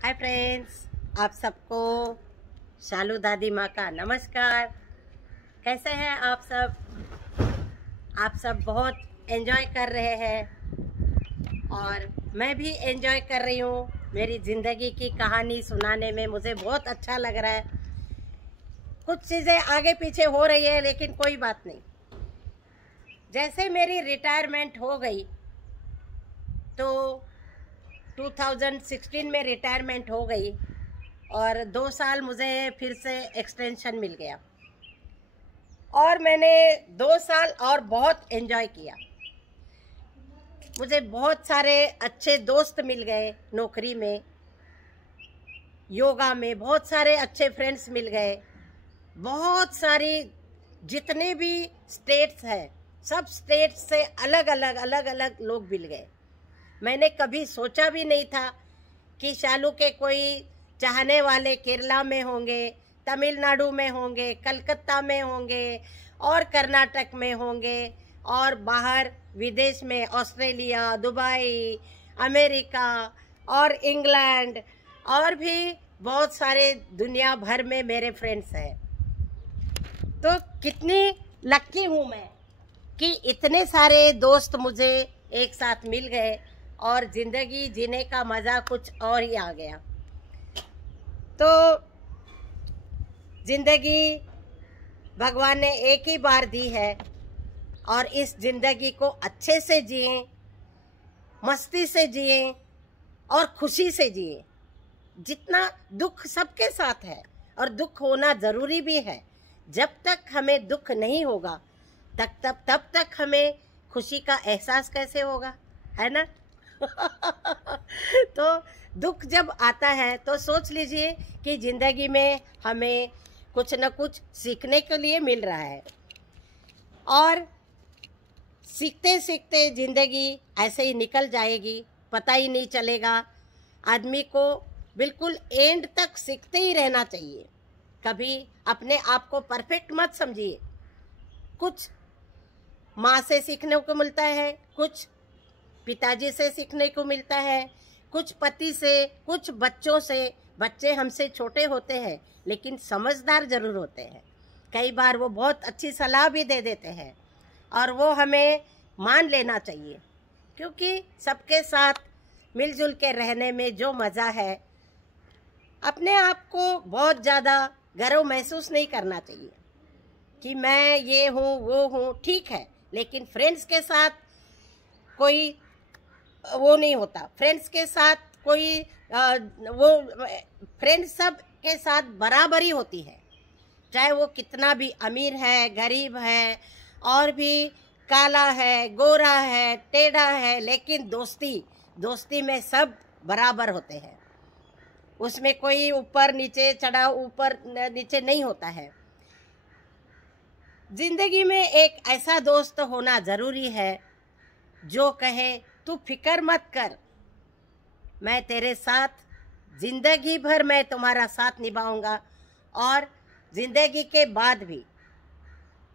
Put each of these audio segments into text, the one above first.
Hi friends, आप सबको शालू दादी माँ का नमस्कार। कैसे हैं आप सब? आप सब बहुत एंजॉय कर रहे हैं और मैं भी एंजॉय कर रही हूँ। मेरी ज़िंदगी की कहानी सुनाने में मुझे बहुत अच्छा लग रहा है। कुछ चीज़ें आगे पीछे हो रही है लेकिन कोई बात नहीं। जैसे मेरी रिटायरमेंट हो गई तो 2016 में रिटायरमेंट हो गई और 2 साल मुझे फिर से एक्सटेंशन मिल गया और मैंने 2 साल और बहुत एंजॉय किया। मुझे बहुत सारे अच्छे दोस्त मिल गए, नौकरी में, योगा में बहुत सारे अच्छे फ्रेंड्स मिल गए। बहुत सारी जितने भी स्टेट्स हैं सब स्टेट्स से अलग अलग लोग मिल गए। मैंने कभी सोचा भी नहीं था कि शालू के कोई चाहने वाले केरला में होंगे, तमिलनाडु में होंगे, कलकत्ता में होंगे और कर्नाटक में होंगे और बाहर विदेश में ऑस्ट्रेलिया, दुबई, अमेरिका और इंग्लैंड और भी बहुत सारे दुनिया भर में मेरे फ्रेंड्स हैं। तो कितनी लक्की हूँ मैं कि इतने सारे दोस्त मुझे एक साथ मिल गए और ज़िंदगी जीने का मज़ा कुछ और ही आ गया। तो ज़िंदगी भगवान ने एक ही बार दी है और इस ज़िंदगी को अच्छे से जिएं, मस्ती से जिएं और खुशी से जिएं। जितना दुख सबके साथ है और दुख होना ज़रूरी भी है। जब तक हमें दुख नहीं होगा तब तक हमें खुशी का एहसास कैसे होगा, है ना? तो दुख जब आता है तो सोच लीजिए कि ज़िंदगी में हमें कुछ न कुछ सीखने के लिए मिल रहा है और सीखते सीखते ज़िंदगी ऐसे ही निकल जाएगी, पता ही नहीं चलेगा। आदमी को बिल्कुल एंड तक सीखते ही रहना चाहिए। कभी अपने आप को परफेक्ट मत समझिए। कुछ माँ से सीखने को मिलता है, कुछ पिताजी से सीखने को मिलता है, कुछ पति से, कुछ बच्चों से। बच्चे हमसे छोटे होते हैं लेकिन समझदार ज़रूर होते हैं। कई बार वो बहुत अच्छी सलाह भी दे देते हैं और वो हमें मान लेना चाहिए, क्योंकि सबके साथ मिलजुल के रहने में जो मज़ा है, अपने आप को बहुत ज़्यादा गर्व महसूस नहीं करना चाहिए कि मैं ये हूँ वो हूँ। ठीक है, लेकिन फ्रेंड्स के साथ कोई वो नहीं होता। फ्रेंड्स के साथ कोई फ्रेंड्स सब के साथ बराबरी होती है, चाहे वो कितना भी अमीर है, गरीब है और भी काला है, गोरा है, टेढ़ा है, लेकिन दोस्ती में सब बराबर होते हैं। उसमें कोई ऊपर नीचे चढ़ा ऊपर नीचे नहीं होता है। जिंदगी में एक ऐसा दोस्त होना ज़रूरी है जो कहे तू फिक्र मत कर, मैं तेरे साथ ज़िंदगी भर मैं तुम्हारा साथ निभाऊंगा और ज़िंदगी के बाद भी।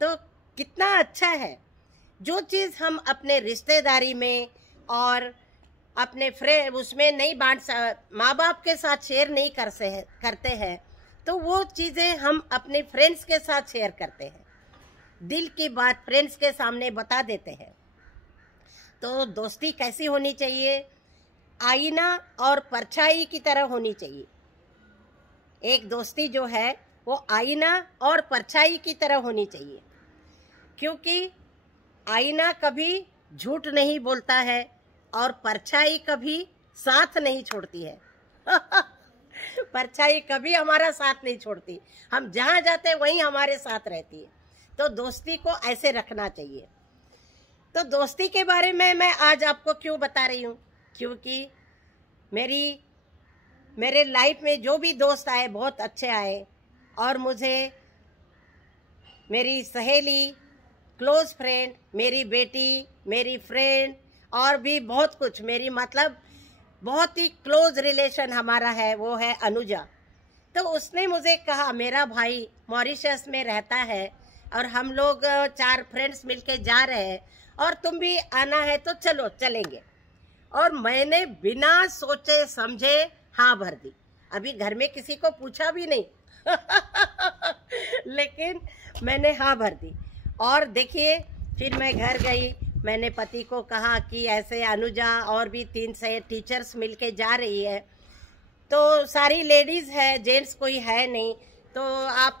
तो कितना अच्छा है। जो चीज़ हम अपने रिश्तेदारी में और अपने फ्रेंड उसमें नहीं माँ बाप के साथ शेयर नहीं करते हैं, तो वो चीज़ें हम अपने फ्रेंड्स के साथ शेयर करते हैं। दिल की बात फ्रेंड्स के सामने बता देते हैं। तो दोस्ती कैसी होनी चाहिए? आईना और परछाई की तरह होनी चाहिए। एक दोस्ती जो है वो आईना और परछाई की तरह होनी चाहिए, क्योंकि आईना कभी झूठ नहीं बोलता है और परछाई कभी साथ नहीं छोड़ती है। परछाई कभी हमारा साथ नहीं छोड़ती, हम जहाँ जाते हैं वहीं हमारे साथ रहती है। तो दोस्ती को ऐसे रखना चाहिए। तो दोस्ती के बारे में मैं आज आपको क्यों बता रही हूँ? क्योंकि मेरे लाइफ में जो भी दोस्त आए बहुत अच्छे आए और मुझे मेरी सहेली, क्लोज फ्रेंड, मेरी बेटी, मेरी फ्रेंड और भी बहुत कुछ, मेरी मतलब बहुत ही क्लोज रिलेशन हमारा है, वो है अनुजा। तो उसने मुझे कहा, मेरा भाई मॉरिशस में रहता है और हम लोग 4 फ्रेंड्स मिलके जा रहे हैं और तुम भी आना है तो चलो चलेंगे। और मैंने बिना सोचे समझे हाँ भर दी। अभी घर में किसी को पूछा भी नहीं लेकिन मैंने हाँ भर दी। और देखिए, फिर मैं घर गई, मैंने पति को कहा कि ऐसे अनुजा और भी 3 से टीचर्स मिलके जा रही है, तो सारी लेडीज़ है, जेंट्स कोई है नहीं, तो आप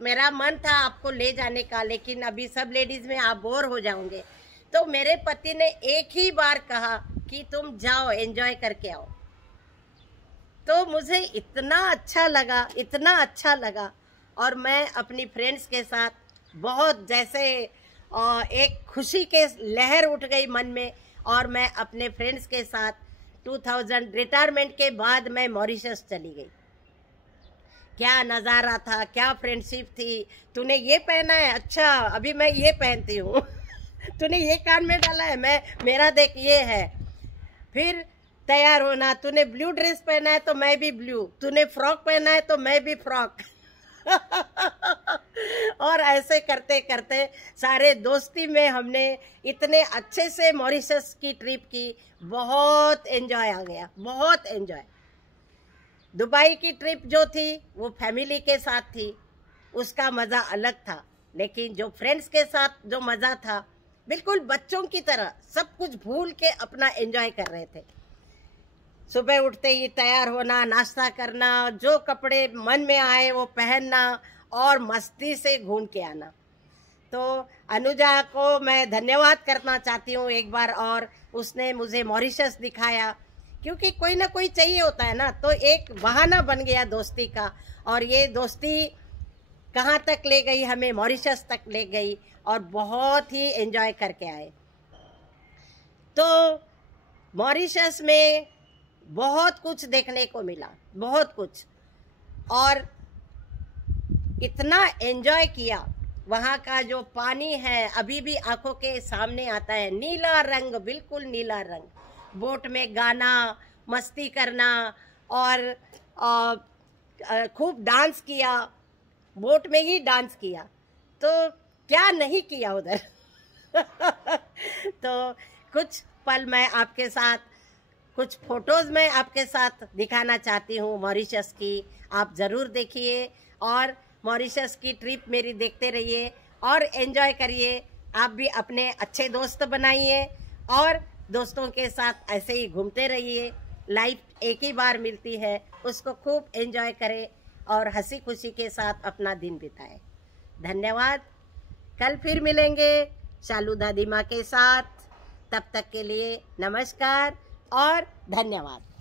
मेरा मन था आपको ले जाने का, लेकिन अभी सब लेडीज़ में आप बोर हो जाओगे। तो मेरे पति ने एक ही बार कहा कि तुम जाओ, एंजॉय करके आओ। तो मुझे इतना अच्छा लगा, इतना अच्छा लगा। और मैं अपनी फ्रेंड्स के साथ बहुत जैसे एक खुशी के लहर उठ गई मन में, और मैं अपने फ्रेंड्स के साथ 2000 रिटायरमेंट के बाद मैं मॉरिशस चली गई। क्या नज़ारा था, क्या फ्रेंडशिप थी। तूने ये पहना है, अच्छा अभी मैं ये पहनती हूँ तूने ये कान में डाला है, मेरा देख ये है। फिर तैयार होना, तूने ब्लू ड्रेस पहना है तो मैं भी ब्लू, तूने फ्रॉक पहना है तो मैं भी फ्रॉक और ऐसे करते करते सारे दोस्ती में हमने इतने अच्छे से मॉरिशस की ट्रिप की। बहुत एंजॉय आ गया, बहुत एंजॉय। दुबई की ट्रिप जो थी वो फैमिली के साथ थी, उसका मज़ा अलग था, लेकिन जो फ्रेंड्स के साथ जो मज़ा था, बिल्कुल बच्चों की तरह सब कुछ भूल के अपना एंजॉय कर रहे थे। सुबह उठते ही तैयार होना, नाश्ता करना, जो कपड़े मन में आए वो पहनना और मस्ती से घूम के आना। तो अनुजा को मैं धन्यवाद करना चाहती हूँ एक बार और। उसने मुझे मॉरिशस दिखाया, क्योंकि कोई ना कोई चाहिए होता है ना, तो एक बहाना बन गया दोस्ती का। और ये दोस्ती कहाँ तक ले गई, हमें मॉरिशस तक ले गई और बहुत ही एंजॉय करके आए। तो मॉरिशस में बहुत कुछ देखने को मिला, बहुत कुछ, और इतना एंजॉय किया। वहाँ का जो पानी है अभी भी आंखों के सामने आता है, नीला रंग, बिल्कुल नीला रंग। बोट में गाना, मस्ती करना और खूब डांस किया, बोट में ही डांस किया, तो क्या नहीं किया उधर तो कुछ पल मैं आपके साथ, कुछ फोटोज़ मैं आपके साथ दिखाना चाहती हूँ मॉरिशस की। आप ज़रूर देखिए और मॉरिशस की ट्रिप मेरी देखते रहिए और एंजॉय करिए। आप भी अपने अच्छे दोस्त बनाइए और दोस्तों के साथ ऐसे ही घूमते रहिए। लाइफ एक ही बार मिलती है, उसको खूब एंजॉय करें और हंसी खुशी के साथ अपना दिन बिताएं। धन्यवाद। कल फिर मिलेंगे शालू दादी माँ के साथ। तब तक के लिए नमस्कार और धन्यवाद।